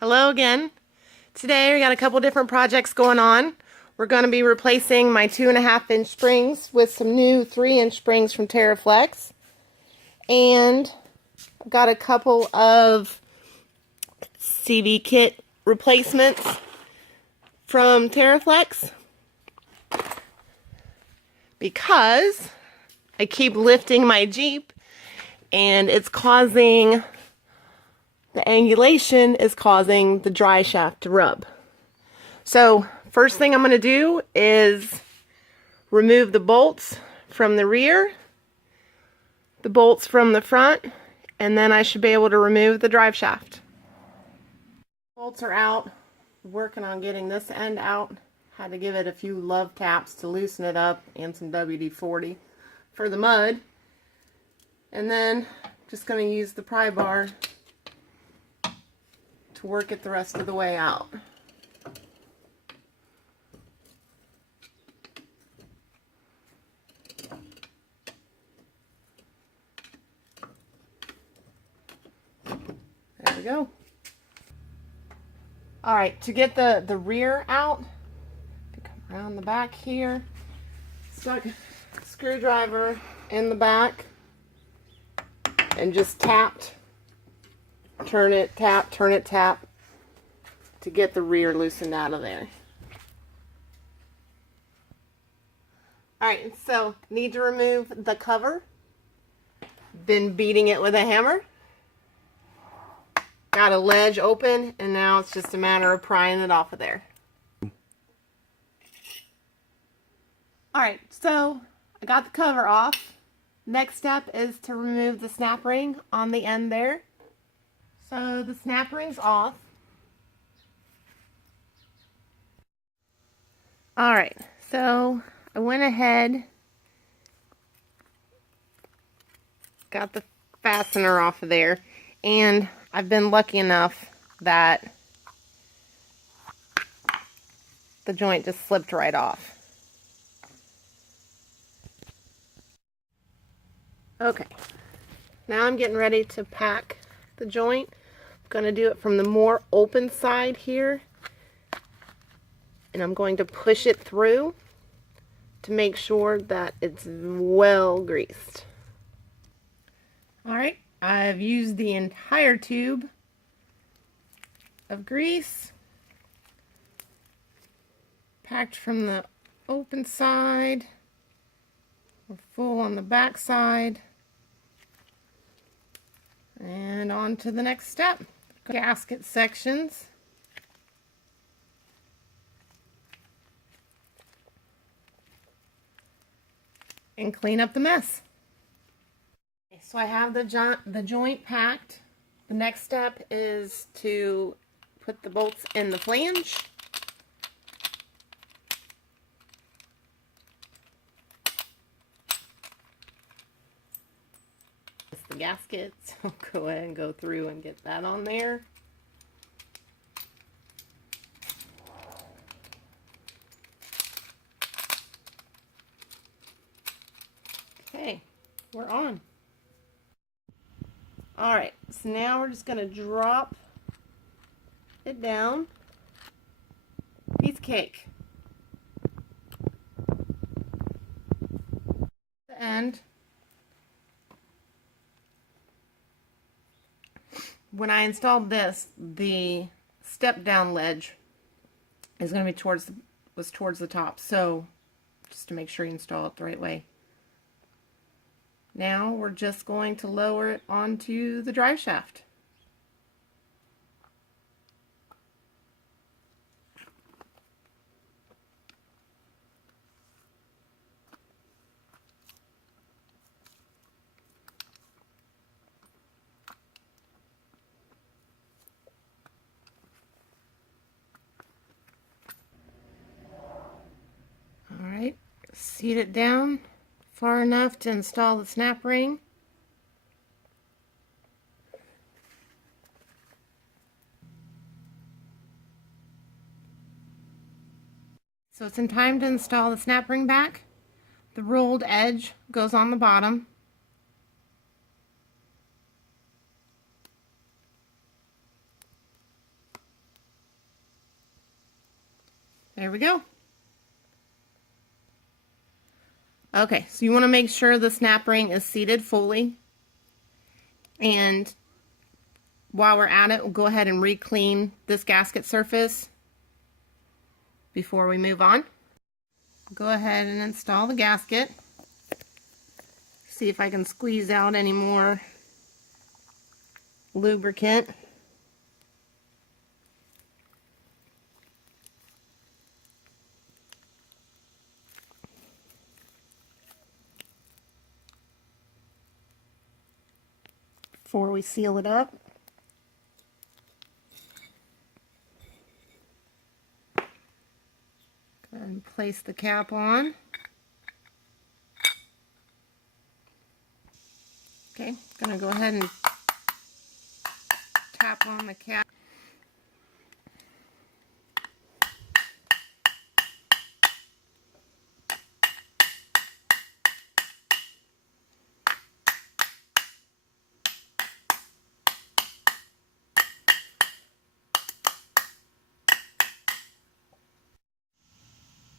Hello again. Today we got a couple different projects going on. We're going to be replacing my 2.5-inch springs with some new 3-inch springs from TeraFlex. And I've got a couple of CV kit replacements from TeraFlex because I keep lifting my Jeep and it's causing the angulation is causing the dry shaft to rub. So first thing I'm going to do is remove the bolts from the rear, the bolts from the front, and then I should be able to remove the drive shaft. Bolts are out. Working on getting this end out. Had to give it a few love taps to loosen it up and some WD-40 for the mud. And then just going to use the pry bar to work it the rest of the way out. There we go. Alright, to get the rear out, come around the back here, stuck a screwdriver in the back and just tapped. Turn it, tap, turn it, tap to get the rear loosened out of there. Alright, so need to remove the cover. Been beating it with a hammer. Got a ledge open and now it's just a matter of prying it off of there. Alright, so I got the cover off. Next step is to remove the snap ring on the end there. So the snap ring's off. Alright, so I went ahead, got the fastener off of there, and I've been lucky enough that the joint just slipped right off. Okay, now I'm getting ready to pack the joint. Going to do it from the more open side here, and I'm going to push it through to make sure that it's well greased. Alright, I've used the entire tube of grease, packed from the open side, we're full on the back side, and on to the next step. Gasket sections. And clean up the mess. So I have the joint packed. The next step is to put the bolts in the flange. It's the gasket, so go ahead and go through and get that on there. Okay, we're on. Alright, so now we're just going to drop it down. Piece of cake. The end. When I installed this, the step down ledge is going to be towards the top, so just to make sure you install it the right way. Now we're just going to lower it onto the drive shaft. Alright, seat it down far enough to install the snap ring. So it's in time to install the snap ring back. The rolled edge goes on the bottom. There we go. Okay, so you want to make sure the snap ring is seated fully. And while we're at it, we'll go ahead and re-clean this gasket surface before we move on. Go ahead and install the gasket. See if I can squeeze out any more lubricant. Before we seal it up. Go ahead and place the cap on. Okay, gonna go ahead and tap on the cap.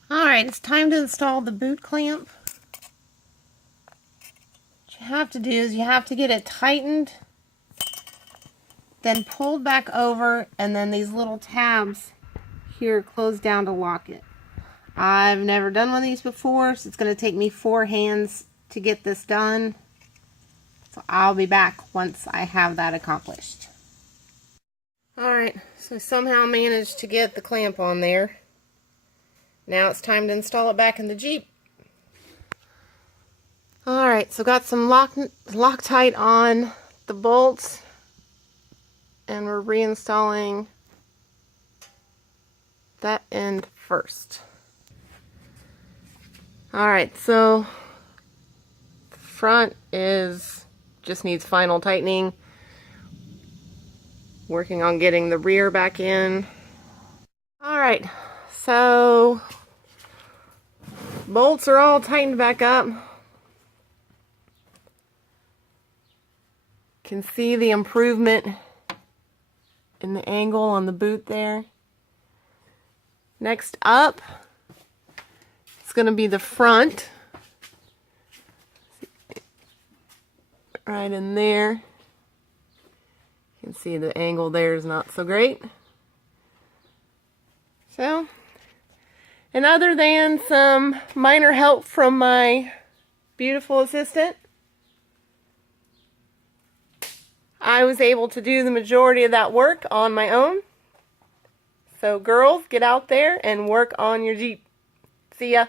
Alright, it's time to install the boot clamp. What you have to do is you have to get it tightened, then pulled back over, and then these little tabs here close down to lock it. I've never done one of these before, so it's going to take me 4 hands to get this done. So I'll be back once I have that accomplished. Alright, so I somehow managed to get the clamp on there. Now it's time to install it back in the Jeep. Alright, so got some Loctite on the bolts, and we're reinstalling that end first. Alright, so the front just needs final tightening. Working on getting the rear back in. Alright, so bolts are all tightened back up. Can see the improvement in the angle on the boot there. Next up, it's going to be the front. Right in there. You can see the angle there is not so great. So, and other than some minor help from my beautiful assistant, I was able to do the majority of that work on my own. So girls, get out there and work on your Jeep. See ya.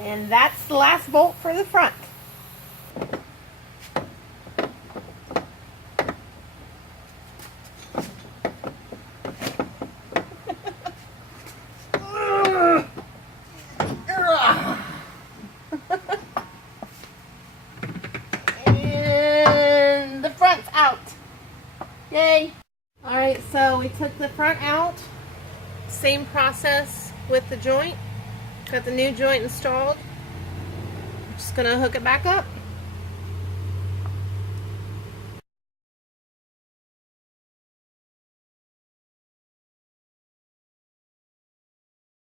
And that's the last bolt for the front. And the front's out. Yay. Alright, so we took the front out. Same process with the joint. Got the new joint installed. Just gonna hook it back up.